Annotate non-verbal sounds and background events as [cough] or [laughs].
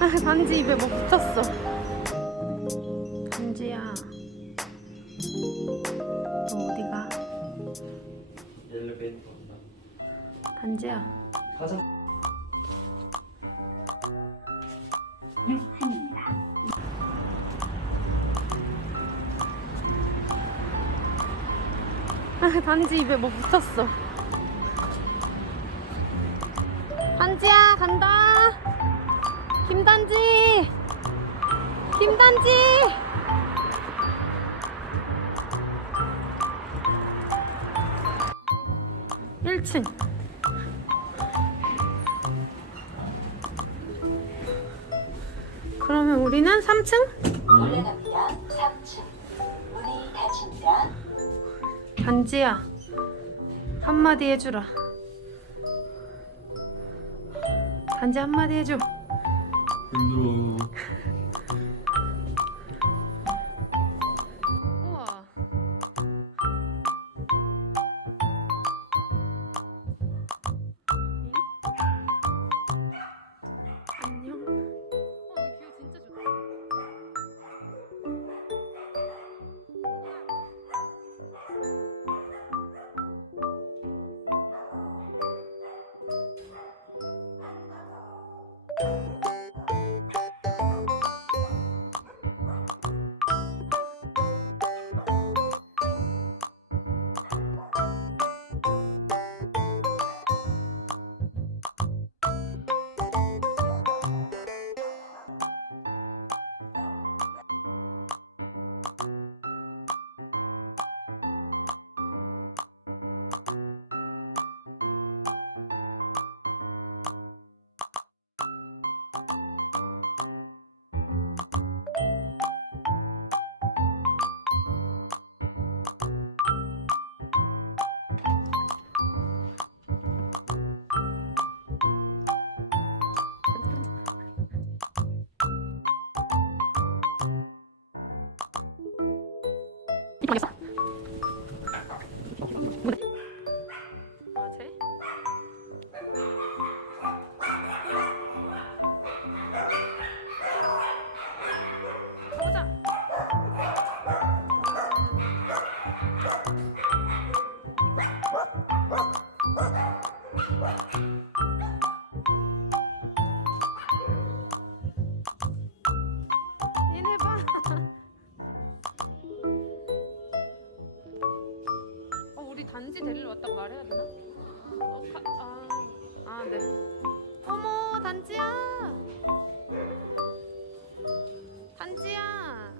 아, [laughs] 단지 입에 뭐 붙었어. 단지야. 너 어디가? 엘리베이터 단지야. 가자 아, [laughs] 단지 입에 뭐 붙었어. 단지야, 간다. 김단지. 김단지. 일층 그러면 우리는 3층? 올라갑니다. 3층. 문이 닫힙니다. 단지야 한마디 해주라 단지 한마디 해줘 힘들어요 단지 데리러 왔다고 말해야 되나? 어, 가, 아, 아, 네. 어머, 단지야. 단지야.